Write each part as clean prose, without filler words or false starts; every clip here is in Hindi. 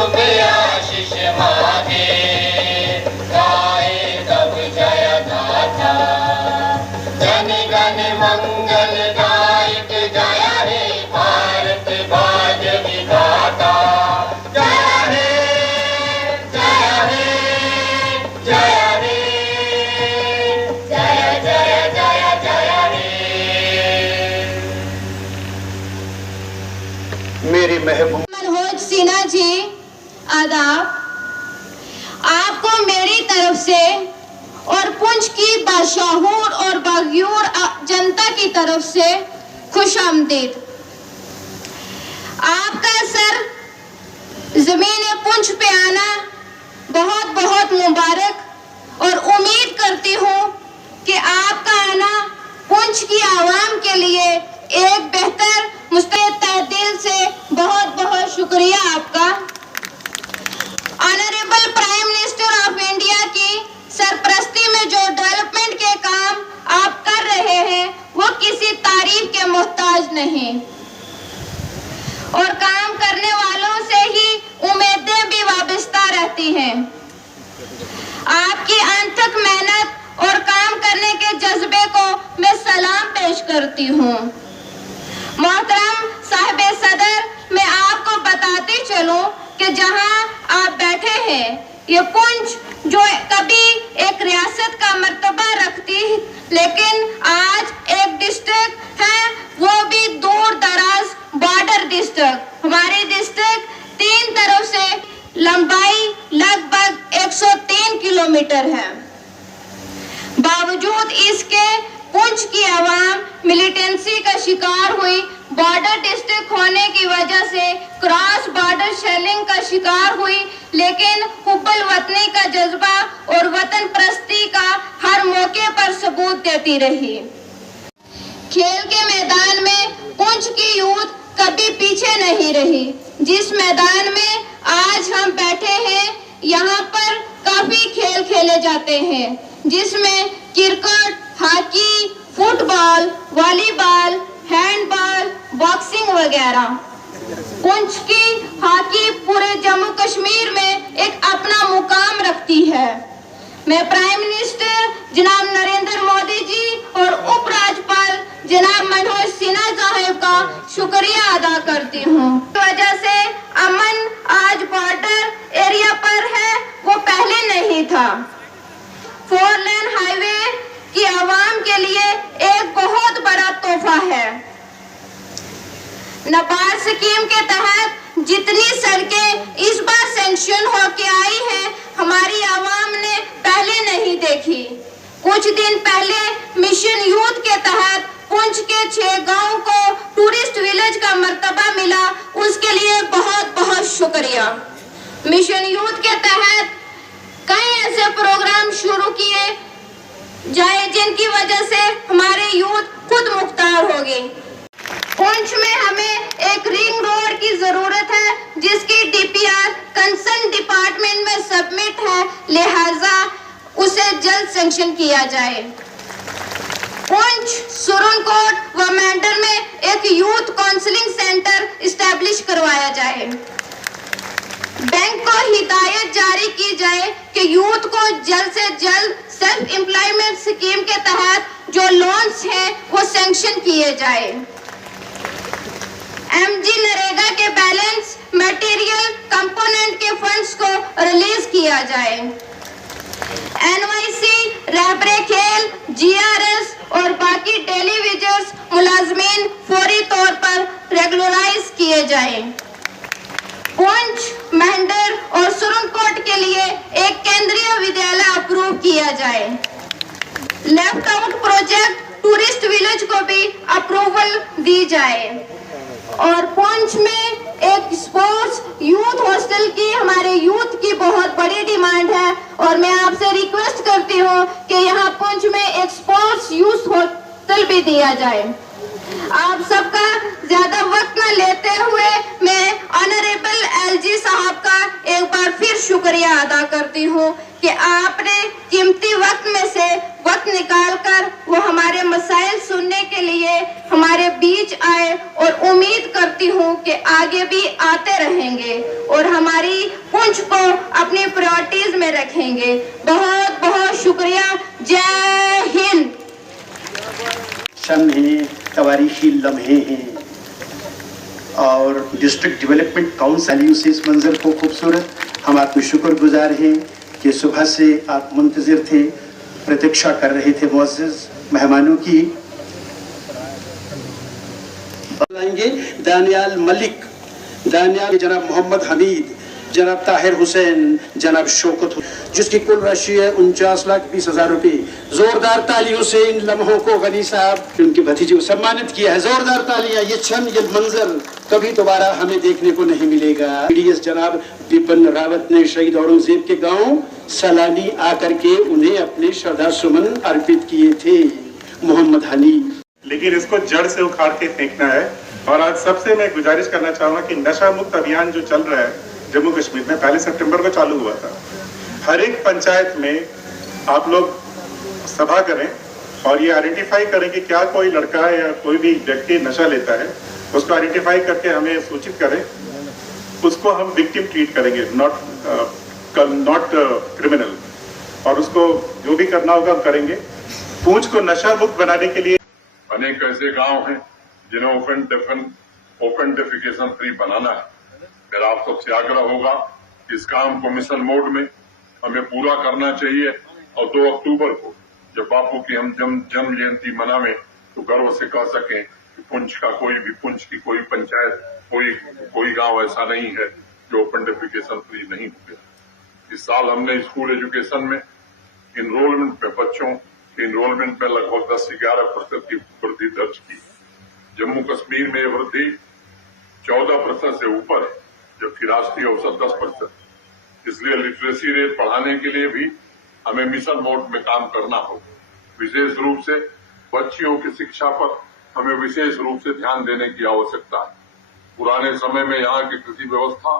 शुभ आशीष मांगे, गाए तब जय गाथा। जन गण मंगल गायक जय हे भारत भाग्य विधाता। जय हे जय हे जय हे जय जय जय जय हे। मेरी महबूब मनोज सिन्हा जी, आदाब। आपको मेरी तरफ से और पुंछ की बाशऊर और बागयूर जनता की तरफ से खुश आमदीद। आपका सर जमीन पुंछ पे आना बहुत बहुत मुबारक, और उम्मीद करती हूँ कि आपका आना पुंछ की आवाम के लिए एक बेहतर मुस्तैद तहसील से बहुत बहुत शुक्रिया आपका। Honourable prime minister of India की सरपरस्ती में जो डेवलपमेंट के काम आप कर रहे हैं वो किसी तारीफ के मोहताज नहीं, और काम करने वालों से ही उम्मीदें भी वाबस्ता रहती हैं। आपकी अथक मेहनत और काम करने के जज्बे को मैं सलाम पेश करती हूँ। मोहतरम साहिब सदर, मैं आपको बताती चलूं कि जहां आप बैठे हैं ये पुंछ जो कभी एक रियासत का मर्तबा रखती, लेकिन आज एक डिस्ट्रिक्ट है, वो भी दूर दराज बॉर्डर डिस्ट्रिक्ट। हमारी डिस्ट्रिक्ट 3 तरफ से लंबाई लगभग 103 किलोमीटर है। बावजूद इसके पुंछ की आवाम मिलिटेंसी का शिकार हुई। बॉर्डर डिस्ट्रिक्ट होने की वजह से क्रॉस बॉर्डर शेलिंग का शिकार हुई, लेकिन हुब्बुल वतनी का जज्बा और वतन परस्ती का हर मौके पर सबूत देती रही। खेल के मैदान में पुंछ की यूथ कभी पीछे नहीं रही। जिस मैदान में आज हम बैठे हैं यहाँ पर काफी खेल खेले जाते हैं, जिसमें cricket, hockey, football, volleyball, handball, boxing वगैरह। पुंछ की हॉकी पूरे जम्मू कश्मीर में एक अपना मुकाम रखती है। मैं प्राइम मिनिस्टर जनाब नरेंद्र मोदी जी और उपराज्यपाल जनाब मनोज सिन्हा साहब का शुक्रिया अदा करती हूँ। इस वजह से अमन आज बॉर्डर एरिया पर है, वो पहले नहीं था। 4 लेन हाईवे की आवाम के लिए एक बहुत बड़ा तोहफा है। नबार्ड स्कीम के तहत जितनी सड़कें इस बार सैंक्शन होके आई हैं, हमारी आवाम ने पहले नहीं देखी। कुछ दिन पहले मिशन यूथ के तहत पुंछ के 6 गांव को टूरिस्ट विलेज का मर्तबा मिला, उसके लिए बहुत बहुत शुक्रिया। मिशन यूथ के तहत कई ऐसे प्रोग्राम शुरू किए जाए जिनकी वजह से हमारे यूथ खुद मुख्तार होगी। पुंछ में हमें एक रिंग रोड की जरूरत है, जिसकी DPR कंसर्न डिपार्टमेंट में सबमिट है, लिहाजा उसे जल्द सैंक्शन किया जाए। पुंछ, सुरनकोट व मेंढर में एक यूथ काउंसलिंग सेंटर इस्टेब्लिश करवाया जाए। बैंक को हिदायत जारी की जाए कि यूथ को जल्द से जल्द सेल्फ एम्प्लॉयमेंट स्कीम के तहत जो लोन्स हैं वो सैंक्शन किए जाए। MG नरेगा के बैलेंस मटेरियल कंपोनेंट के फंड्स को रिलीज किया जाए। NYC, रहबरे खेल, GRS और बाकी डेली वेजेस मुलाजमीन फौरी तौर पर रेगुलराइज किए जाए। पुंछ, मेंढर और सुरनकोट के लिए एक केंद्रीय विद्यालय अप्रूव किया जाए। Left out project tourist village को भी अप्रूवल दी जाए। और पुंछ में एक स्पोर्ट्स यूथ हॉस्टल की हमारे यूथ की बहुत बड़ी डिमांड है, और मैं आपसे रिक्वेस्ट करती हूँ कि यहाँ पुंछ में एक स्पोर्ट्स यूथ हॉस्टल भी दिया जाए। आप सबका ज्यादा वक्त न लेते हुए मैं ऑनरेबल एलजी साहब का एक बार फिर शुक्रिया अदा करती हूँ कि आपने कीमती वक्त में से वक्त निकालकर वो हमारे मसाइल सुनने के लिए हमारे बीच आए, और उम्मीद करती हूँ कि आगे भी आते रहेंगे और हमारी पुंछ को अपनी प्रायोरिटीज में रखेंगे। बहुत बहुत शुक्रिया। जय हिंद। क्षण हैं, तवारीखी लम्हे हैं और डिस्ट्रिक्ट डेवलपमेंट काउंसिल से इस मंजर को खूबसूरत, हम आपके शुक्रगुजार हैं कि सुबह से आप मुंतजिर थे, प्रतीक्षा कर रहे थे मुअज़्ज़िज़ मेहमानों की। दानियाल मलिक, दानियाल जनाब मोहम्मद हमीद, जनाब ताहिर हुसैन, जनाब शौकत, जिसकी कुल राशि है 49,20,000 रुपये। जोरदार तालियों से इन लम्हों को गनी साहब उनकी भतीजी को सम्मानित किया है। जोरदार तालियां। ये क्षण, ये मंजर कभी दोबारा हमें देखने को नहीं मिलेगा। पीडीएस जनाब विपिन रावत ने शहीद औरंगजेब के गांव सलानी आकर के उन्हें अपने श्रद्धा सुमन अर्पित किए थे। मोहम्मद हनीफ। लेकिन इसको जड़ से उखाड़ के फेंकना है। और आज सबसे मैं गुजारिश करना चाहूंगा कि नशा मुक्त अभियान जो चल रहा है जम्मू कश्मीर में 1 सितंबर को चालू हुआ था। हर एक पंचायत में आप लोग सभा करें और ये आइडेंटिफाई करें कि क्या कोई लड़का या कोई भी व्यक्ति नशा लेता है, उसको आइडेंटिफाई करके हमें सूचित करें। उसको हम विक्टिम ट्रीट करेंगे, नॉट क्रिमिनल, और उसको जो भी करना होगा हम करेंगे। पूंछ को नशा मुक्त बनाने के लिए अनेक ऐसे गांव हैं जिन्हें ओपन डेफिकेशन फ्री बनाना है। मेरा आप सबसे आग्रह होगा कि इस काम को मिशन मोड में हमें पूरा करना चाहिए और 2 अक्टूबर को जब बापू की हम जन्म जयंती मनावें तो गर्व से कह सकें कि पुंछ की कोई पंचायत, कोई गांव ऐसा नहीं है जो ओपन डेफिकेशन फ्री नहीं हो गया। इस साल हमने स्कूल एजुकेशन में इनरोलमेंट में, बच्चों के इनरोलमेंट में लगभग 10 से 11% की वृद्धि दर्ज की। जम्मू कश्मीर में यह वृद्धि 14% से ऊपर है, जबकि राष्ट्रीय औसत 10%। इसलिए लिटरेसी रेट बढ़ाने के लिए भी हमें मिशन मोड में काम करना होगा। विशेष रूप से बच्चियों की शिक्षा पर हमें विशेष रूप से ध्यान देने की आवश्यकता है। पुराने समय में यहाँ की कृषि व्यवस्था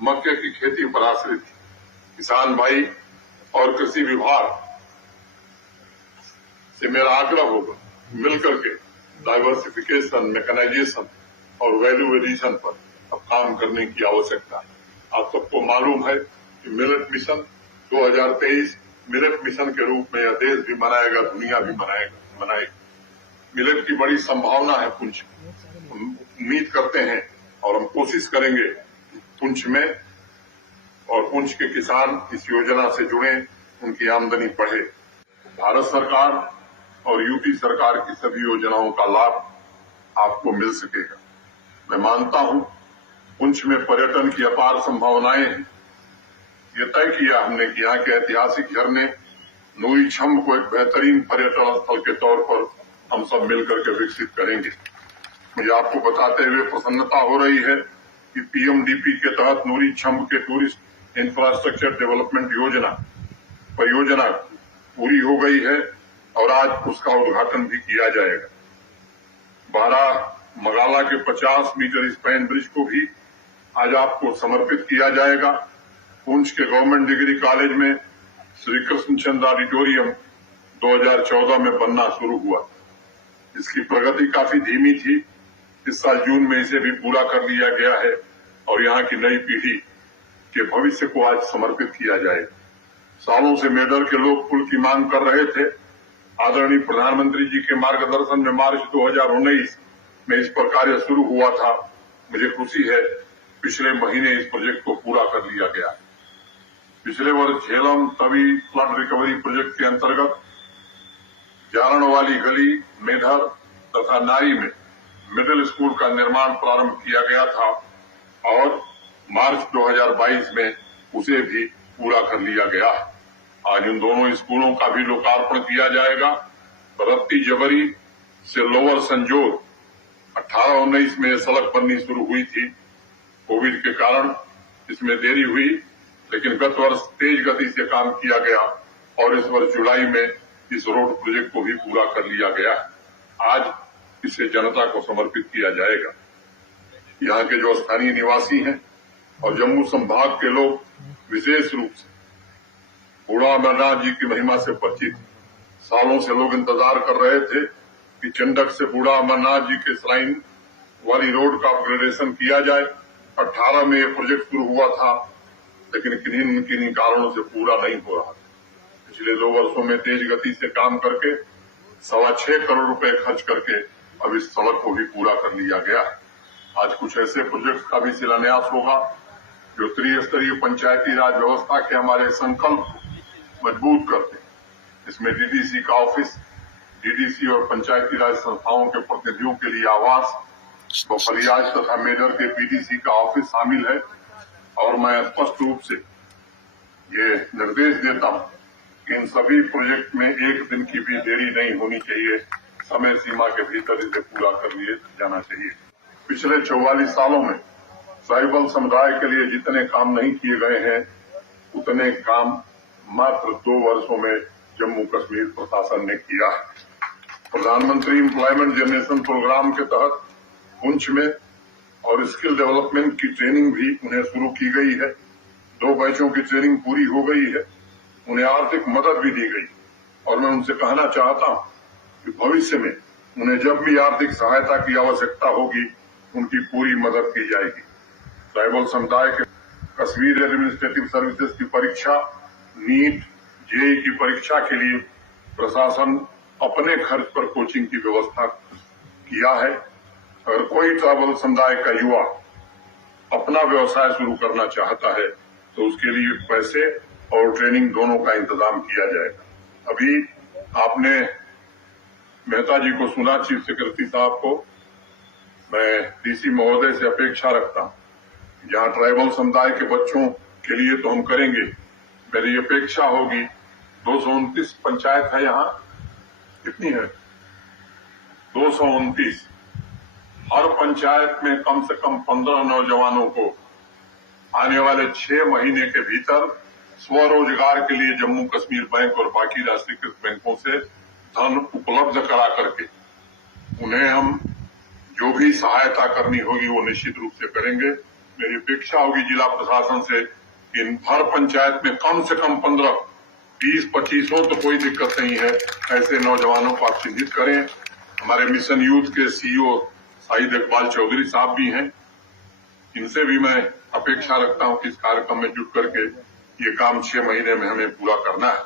मक्के की खेती पर आश्रित थी। किसान भाई और कृषि विभाग से मेरा आग्रह होगा मिलकर के डाइवर्सिफिकेशन, मैकेनाइजेशन और वैल्यू एडिशन पर अब काम करने की आवश्यकता है। आप सबको मालूम है कि मिलेट मिशन 2023 मिलेट मिशन के रूप में यह देश भी मनाएगा, दुनिया भी मनाएगी। मिलेट की बड़ी संभावना है पुंछ। हम उम्मीद करते हैं और हम कोशिश करेंगे कि पुंछ में और पुंछ के किसान इस योजना से जुड़े, उनकी आमदनी बढ़े। भारत सरकार और यूपी सरकार की सभी योजनाओं का लाभ आपको मिल सकेगा। मैं मानता हूं पुंछ में पर्यटन की अपार संभावनाएं हैं। ये तय किया हमने कि यहाँ के ऐतिहासिक झरने नूरी छम्ब को एक बेहतरीन पर्यटन स्थल के तौर पर हम सब मिलकर के विकसित करेंगे। मुझे आपको बताते हुए प्रसन्नता हो रही है कि पीएमडीपी के तहत नूरी छम्ब के टूरिस्ट इंफ्रास्ट्रक्चर डेवलपमेंट परियोजना पूरी हो गई है और आज उसका उद्घाटन भी किया जाएगा। बारामगाला के 50 मीटर स्पैन ब्रिज को भी आज आपको समर्पित किया जाएगा। पुंछ के गवर्नमेंट डिग्री कॉलेज में श्री कृष्णचंद्र ऑडिटोरियम 2014 में बनना शुरू हुआ। इसकी प्रगति काफी धीमी थी। इस साल जून में इसे भी पूरा कर लिया गया है और यहाँ की नई पीढ़ी के भविष्य को आज समर्पित किया जाएगा। सालों से मेडर के लोग पुल की मांग कर रहे थे। आदरणीय प्रधानमंत्री जी के मार्गदर्शन में मार्च 2019 में इस पर कार्य शुरू हुआ था। मुझे खुशी है पिछले महीने इस प्रोजेक्ट को पूरा कर लिया गया। पिछले वर्ष Jhelum Tawi flood recovery project के अंतर्गत जारण वाली गली, मेधर तथा नारी में मिडिल स्कूल का निर्माण प्रारंभ किया गया था और मार्च 2022 में उसे भी पूरा कर लिया गया। आज इन दोनों स्कूलों का भी लोकार्पण किया जाएगा। रत्ती जबरी से लोअर संजोर 18-19 में सड़क बननी शुरू हुई थी। कोविड के कारण इसमें देरी हुई, लेकिन गत वर्ष तेज गति से काम किया गया और इस वर्ष जुलाई में इस रोड प्रोजेक्ट को भी पूरा कर लिया गया। आज इसे जनता को समर्पित किया जाएगा। यहाँ के जो स्थानीय निवासी हैं और जम्मू संभाग के लोग विशेष रूप से बूढ़ा अमरनाथ जी की महिमा से परिचित, सालों से लोग इंतजार कर रहे थे कि चंडक से बूढ़ा अमरनाथ जी के श्राइन वाली रोड का अपग्रेडेशन किया जाए। 18 में यह प्रोजेक्ट शुरू हुआ था, लेकिन किन्हीं कारणों से पूरा नहीं हो रहा। पिछले 2 वर्षों में तेज गति से काम करके 6.25 करोड़ रुपए खर्च करके अब इस सड़क को भी पूरा कर लिया गया है। आज कुछ ऐसे प्रोजेक्ट का भी शिलान्यास होगा जो त्रिस्तरीय पंचायती राज व्यवस्था के हमारे संकल्प को मजबूत करते हैं। इसमें डीडीसी का ऑफिस, डीडीसी और पंचायती राज संस्थाओं के प्रतिनिधियों के लिए आवास, बफरियाज तथा मेजर के पीडीसी का ऑफिस शामिल है। और मैं स्पष्ट रूप से ये निर्देश देता हूं कि इन सभी प्रोजेक्ट में एक दिन की भी देरी नहीं होनी चाहिए। समय सीमा के भीतर इसे पूरा कर लिया जाना चाहिए। पिछले 44 सालों में ट्राइबल समुदाय के लिए जितने काम नहीं किए गए हैं, उतने काम मात्र 2 वर्षों में जम्मू कश्मीर प्रशासन ने किया है। प्रधानमंत्री एम्प्लॉयमेंट जनरेशन प्रोग्राम के तहत पुंछ में और स्किल डेवलपमेंट की ट्रेनिंग भी उन्हें शुरू की गई है। 2 बैचों की ट्रेनिंग पूरी हो गई है। उन्हें आर्थिक मदद भी दी गई और मैं उनसे कहना चाहता हूं कि भविष्य में उन्हें जब भी आर्थिक सहायता की आवश्यकता होगी, उनकी पूरी मदद की जाएगी। ट्राइबल समुदाय के कश्मीर एडमिनिस्ट्रेटिव सर्विसेज की परीक्षा, नीट, जेईई की परीक्षा के लिए प्रशासन अपने खर्च पर कोचिंग की व्यवस्था किया है। अगर कोई ट्राइबल समुदाय का युवा अपना व्यवसाय शुरू करना चाहता है तो उसके लिए पैसे और ट्रेनिंग दोनों का इंतजाम किया जाएगा। अभी आपने मेहता जी को सुना, चीफ सेक्रेटरी साहब को। मैं डीसी महोदय से अपेक्षा रखता हूं, जहां ट्राइबल समुदाय के बच्चों के लिए तो हम करेंगे, मेरी अपेक्षा होगी 229 पंचायत है यहाँ, कितनी है? 229। हर पंचायत में कम से कम 15 नौजवानों को आने वाले 6 महीने के भीतर स्वरोजगार के लिए जम्मू कश्मीर बैंक और बाकी राष्ट्रीयकृत बैंकों से धन उपलब्ध करा करके उन्हें हम जो भी सहायता करनी होगी वो निश्चित रूप से करेंगे। मेरी अपेक्षा होगी जिला प्रशासन से कि हर पंचायत में कम से कम 15, 20, 25 हो तो कोई दिक्कत नहीं है, ऐसे नौजवानों को आप चिन्हित करें। हमारे मिशन यूथ के सीईओ शाहिद इकबाल चौधरी साहब भी हैं, इनसे भी मैं अपेक्षा रखता हूं कि इस कार्यक्रम में जुट करके ये काम 6 महीने में हमें पूरा करना है।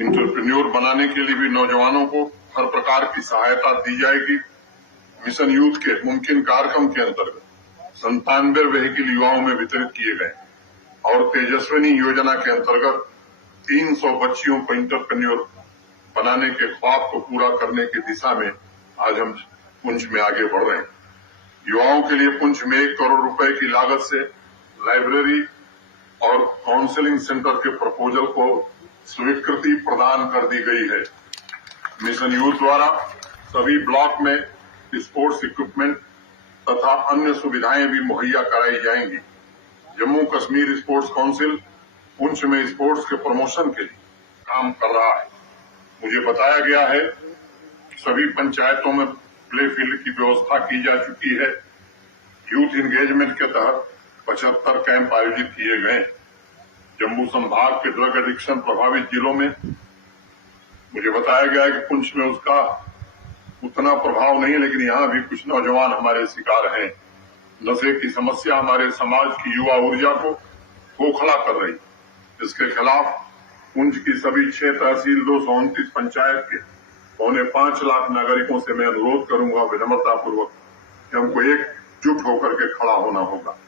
एंटरप्रेन्योर बनाने के लिए भी नौजवानों को हर प्रकार की सहायता दी जाएगी। मिशन यूथ के मुमकिन कार्यक्रम के अंतर्गत 97 व्हीकल युवाओं में वितरित किए गए और तेजस्विनी योजना के अंतर्गत 300 बच्चियों को एंटरप्रेन्योर बनाने के ख्वाब को पूरा करने की दिशा में आज हम पुंछ में आगे बढ़ रहे हैं। युवाओं के लिए पुंछ में 1 करोड़ रुपए की लागत से लाइब्रेरी और काउंसलिंग सेंटर के प्रपोजल को स्वीकृति प्रदान कर दी गई है। मिशन यूथ द्वारा सभी ब्लॉक में स्पोर्ट्स इक्विपमेंट तथा अन्य सुविधाएं भी मुहैया कराई जाएंगी। जम्मू कश्मीर स्पोर्ट्स काउंसिल पुंछ में स्पोर्ट्स के प्रमोशन के लिए काम कर रहा है। मुझे बताया गया है कि सभी पंचायतों में प्ले फील्ड की व्यवस्था की जा चुकी है। यूथ इंगेजमेंट के तहत 75 कैंप आयोजित किए गए। जम्मू संभाग के ड्रग एडिक्शन प्रभावित जिलों में मुझे बताया गया है कि पुंछ में उसका उतना प्रभाव नहीं, लेकिन यहाँ भी कुछ नौजवान हमारे शिकार हैं। नशे की समस्या हमारे समाज की युवा ऊर्जा को खोखला कर रही। इसके खिलाफ पुंछ की सभी 6 तहसील 229 पंचायत के 5.25 लाख नागरिकों से मैं अनुरोध करूंगा विनम्रता पूर्वक कि हमको एकजुट होकर के खड़ा होना होगा।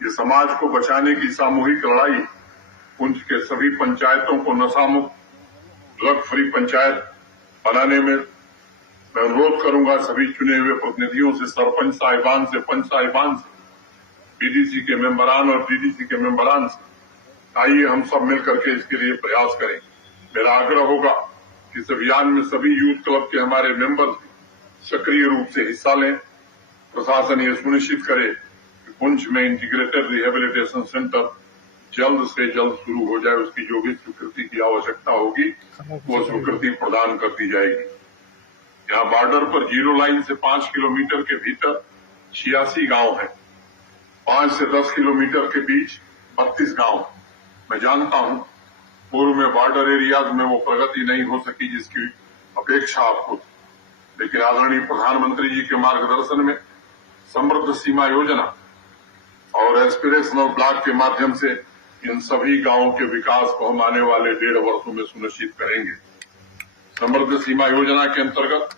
ये समाज को बचाने की सामूहिक लड़ाई। पुंछ के सभी पंचायतों को नशा मुक्त ड्रग फ्री पंचायत बनाने में मैं अनुरोध करूंगा सभी चुने हुए प्रतिनिधियों से, सरपंच साहिबान से, पंच साहिबान से, बीडीसी के मेंबरान और डीडीसी के मेंबरान से, आइए हम सब मिलकर के इसके लिए प्रयास करें। मेरा आग्रह होगा कि इस अभियान में सभी यूथ क्लब के हमारे मेंबर सक्रिय रूप से हिस्सा लें। प्रशासन ये सुनिश्चित करे कि पुंछ में इंटीग्रेटेड रिहेबिलिटेशन सेंटर जल्द से जल्द शुरू हो जाए। उसकी जो भी स्वीकृति की आवश्यकता होगी वो स्वीकृति प्रदान कर दी जाएगी। यहाँ बॉर्डर पर जीरो लाइन से 5 किलोमीटर के भीतर 86 गांव हैं। 5 से 10 किलोमीटर के बीच 32 गांव। मैं जानता हूं पूर्व में बॉर्डर एरियाज में वो प्रगति नहीं हो सकी जिसकी अपेक्षा आपको थी, लेकिन आदरणीय प्रधानमंत्री जी के मार्गदर्शन में समृद्ध सीमा योजना और एस्पिरेशनल ब्लॉक के माध्यम से इन सभी गांवों के विकास को हम आने वाले 1.5 वर्षों में सुनिश्चित करेंगे। समृद्ध सीमा योजना के अंतर्गत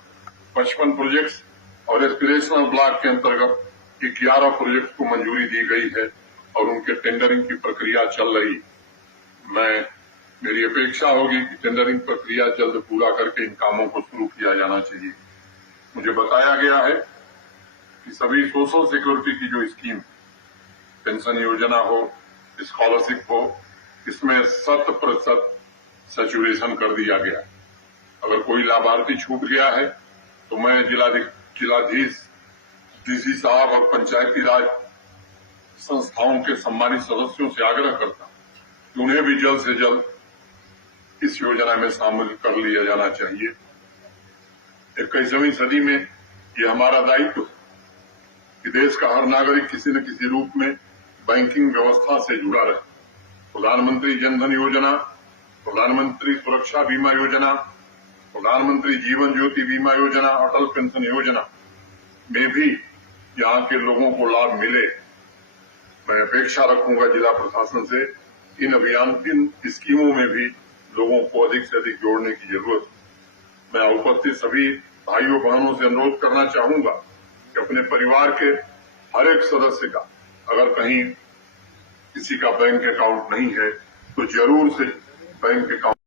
55 प्रोजेक्ट्स और एस्पिरेशनल ब्लॉक के अंतर्गत 11 प्रोजेक्ट को मंजूरी दी गई है और उनके टेंडरिंग की प्रक्रिया चल रही। मेरी अपेक्षा होगी कि टेंडरिंग प्रक्रिया जल्द पूरा करके इन कामों को शुरू किया जाना चाहिए। मुझे बताया गया है कि सभी सोशल सिक्योरिटी की जो स्कीम, पेंशन योजना हो, स्कॉलरशिप हो, इसमें 100% सैचुरेशन कर दिया गया। अगर कोई लाभार्थी छूट गया है तो मैं जिलाधीश, डीसी साहब और पंचायती राज संस्थाओं के सम्मानित सदस्यों से आग्रह करता हूं कि उन्हें भी जल्द से जल्द इस योजना में शामिल कर लिया जाना चाहिए। 21वीं सदी में ये हमारा दायित्व है कि देश का हर नागरिक किसी न किसी रूप में बैंकिंग व्यवस्था से जुड़ा रहे। प्रधानमंत्री जनधन योजना, प्रधानमंत्री सुरक्षा बीमा योजना, प्रधानमंत्री जीवन ज्योति बीमा योजना, अटल पेंशन योजना में भी यहाँ के लोगों को लाभ मिले। मैं अपेक्षा रखूंगा जिला प्रशासन से इन स्कीमों में भी लोगों को अधिक से अधिक जोड़ने की जरूरत है। मैं उपस्थित सभी भाइयों बहनों से अनुरोध करना चाहूंगा कि अपने परिवार के हर एक सदस्य का अगर कहीं किसी का बैंक अकाउंट नहीं है तो जरूर से बैंक अकाउंट